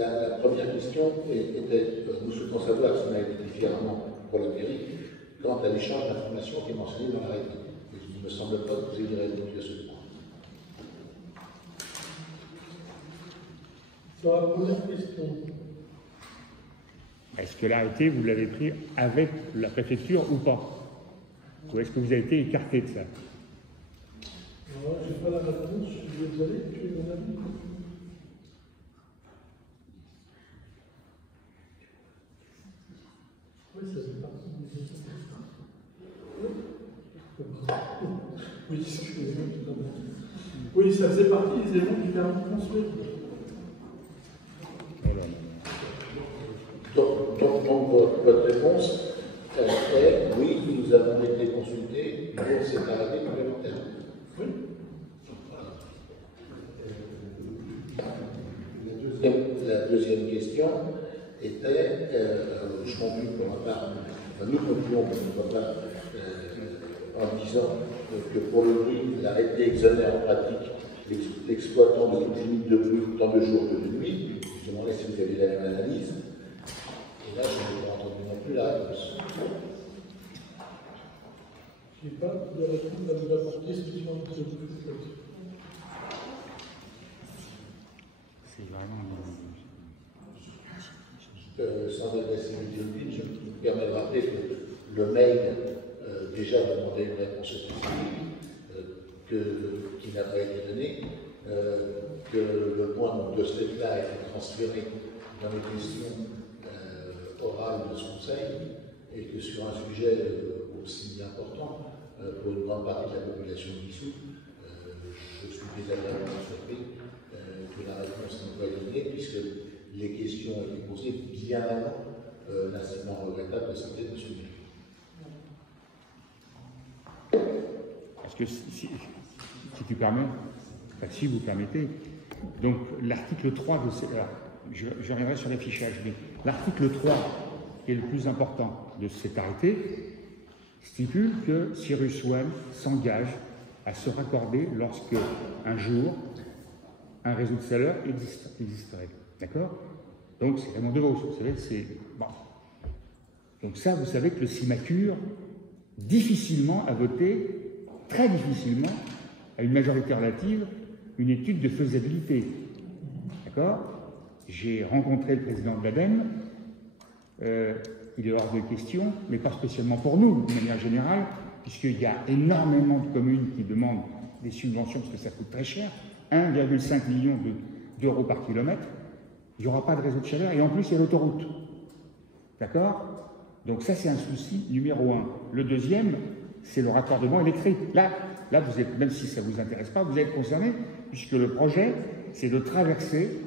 La première question était, nous souhaitons savoir si on a été différemment pour la mairie quant à l'échange d'informations qui est mentionné dans l'arrêté. Il ne me semble pas que vous ayez répondu à ce point. Sur la première question. Est-ce que l'arrêté, vous l'avez pris avec la préfecture ou pas? Ou est-ce que vous avez été écarté de ça? Alors, je n'ai pas la réponse, je suis désolé, tu es mon avis. Oui, ça fait partie des Oui, excusez-moi. Oui, ça faisait partie des éléments du permis de construire. Donc votre réponse est oui, nous avons été consultés pour cet arrêté complémentaire. Oui. La deuxième question était, je conclue pour ma part, enfin, nous concluons pour ma part en disant que pour le bruit, l'arrêté exonère en pratique l'exploitant de toute limite de bruit tant de jour que de nuit. Je demandais si vous aviez la même analyse. Et là, je n'ai pas entendu non plus la réponse. Je n'ai pas de réponse à vous apporter spécialement de cette question. C'est vraiment... Sans adresser le Guillaume, je me permets de rappeler que le mail déjà demandait une réponse spécifique qui n'a pas été donnée, que le point de ce fait-là a été transféré dans les questions orales de ce Conseil, et que sur un sujet aussi important pour une grande partie de la population d'Issou, je suis désagréablement surpris que la réponse n'est pas donnée, puisque les questions ont été posées bien avant l'incident regrettable de santé de M. Mélenchon. Parce que si tu permets, enfin, si vous permettez, donc l'article 3 de je reviendrai sur l'affichage, mais l'article 3, qui est le plus important de cet arrêté, stipule que Cyrus One s'engage à se raccorder lorsque, un jour, un réseau de chaleur existerait. D'accord? Donc c'est Raymond Devos, vous savez, c'est... Bon. Donc ça, vous savez que le CIMACUR, difficilement a voté, très difficilement, à une majorité relative, une étude de faisabilité. D'accord? J'ai rencontré le président de l'ADEME, il est hors de question, mais pas spécialement pour nous, de manière générale, puisqu'il y a énormément de communes qui demandent des subventions parce que ça coûte très cher, 1,5 million d'euros par kilomètre. Il n'y aura pas de réseau de chaleur, et en plus, il y a l'autoroute. D'accord? Donc ça, c'est un souci numéro 1. Le deuxième, c'est le raccordement électrique. Là, vous êtes, même si ça ne vous intéresse pas, vous êtes concerné, puisque le projet, c'est de traverser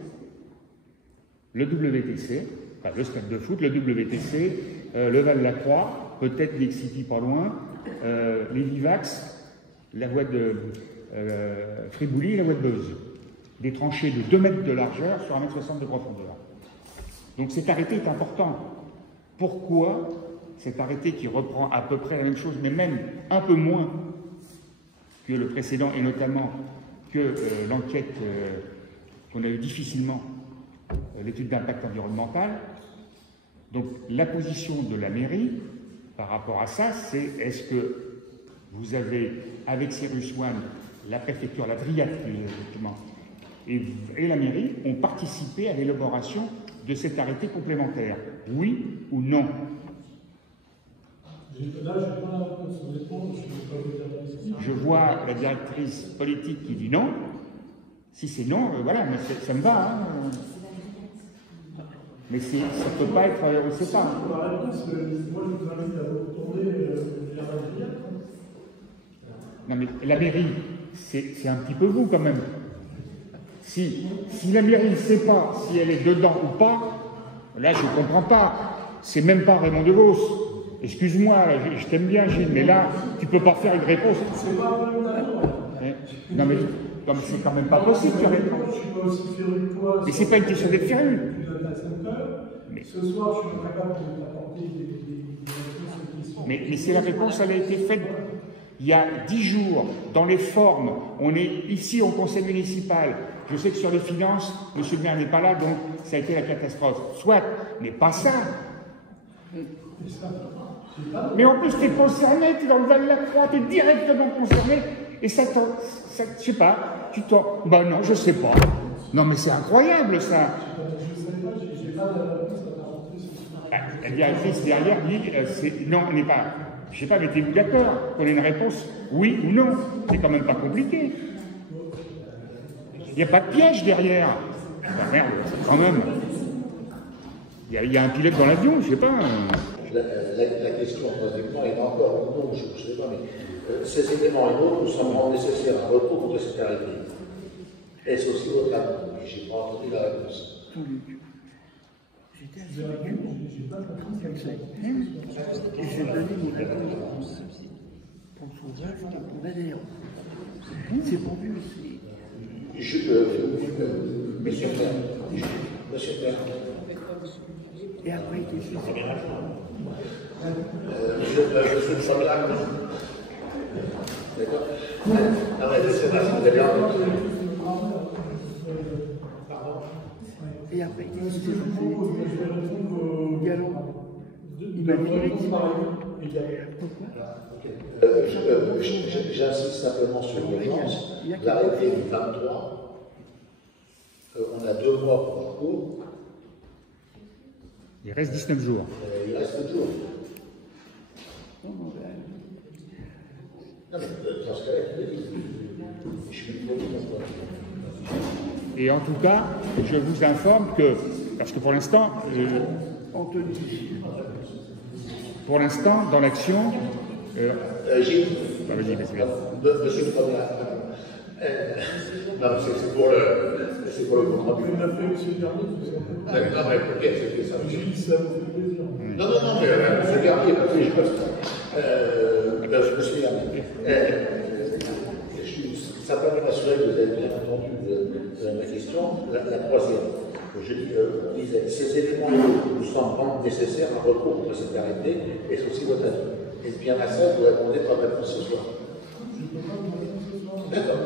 le WTC, enfin le stade de foot, le WTC, le Val-la-Croix, peut-être Nexity pas loin, les Vivax, la voie de Fribouli et la voie de Beuse. Des tranchées de 2 mètres de largeur sur 1,60 m de profondeur. Donc cet arrêté est important. Pourquoi cet arrêté qui reprend à peu près la même chose, mais même un peu moins que le précédent, et notamment que l'enquête qu'on a eu difficilement, l'étude d'impact environnemental. Donc la position de la mairie par rapport à ça, c'est est-ce que vous avez, avec Cyrus One, la préfecture, la Dryade, exactement, et la mairie ont participé à l'élaboration de cet arrêté complémentaire? Oui ou non? Là, je n'ai pas la réponse à répondre, je ne peux pas vous dire la question. Je vois la directrice politique qui dit non. Si c'est non, voilà, mais ça me va. Hein. Mais ça ne peut pas être, on ne sait pas. La réponse, moi, je vous invite à vous retourner vers la Dryade. Non, mais la mairie, c'est un petit peu vous quand même. Si la mairie ne sait pas si elle est dedans ou pas, là je ne comprends pas. C'est même pas Raymond Devos. Excuse-moi, je t'aime bien Gilles, mais là tu ne peux pas faire une réponse. C'est pas volontairement. Non mais c'est quand même pas possible de répondre. Je suis pas aussi féru que toi. Mais c'est pas une question d'être féru. Mais ce soir, je suis incapable de t'apporter des réponses aux questions. Mais si la réponse elle a été faite il y a 10 jours, dans les formes, on est ici au conseil municipal, Je sais que sur les finances, M. le maire n'est pas là, donc ça a été la catastrophe. Soit, mais pas ça. Mais en plus, tu es concerné, tu es dans le Val-la-Croix, tu es directement concerné, et ça, je sais pas, tu t'en... Ben non, je sais pas. Non, mais c'est incroyable, ça. La directrice derrière dit, non, on n'est pas... Je sais pas, mettez-vous d'accord, qu'on ait une réponse, oui ou non. C'est quand même pas compliqué. Il n'y a pas de piège derrière. Ah, merde, quand même. Il y a un pilote dans l'avion, je sais pas. La question, troisièmement, est encore ou non, je ne sais pas, mais ces éléments et d'autres nous semblent nécessaires à un recours contre cette arrêté. Est-ce aussi votre avis? Je n'ai pas entendu la réponse. J'étais à j'ai pas compris comme ça. Et j'ai donné mon réponse. Pour son âge, pour adhérent. C'est pour lui aussi. Monsieur le maire. Et après, il était fait. Je suis le champion. D'accord. Ah ouais, c'est pas si vous avez entendu. Et après, il s'est fait galant. Il m'a dit j'insiste simplement sur l'urgence. L'arrêté du 23, on a 2 mois pour le cours. Il reste 19 jours. Il reste 2 jours. Non, mais dans ce cas-là, je suis pour Et en tout cas, je vous informe que, parce que pour l'instant, dans l'action, Gilles, vas-y, parce que... monsieur le Premier, non, c'est pour le compte rendu. On a fait aussi le dernier, Non, mais ok, c'était ça. Gilles, ça vous fait plaisir. Non, mais monsieur Garnier, parce que je pense je me souviens. Je suis simplement assuré que vous avez bien entendu ma question. La troisième, je disais, ces éléments nous semblent nécessaires à recours contre cette arrêté, et c'est aussi votre avis. Et bien à ça, vous répondez par réponse ce soir. D'accord.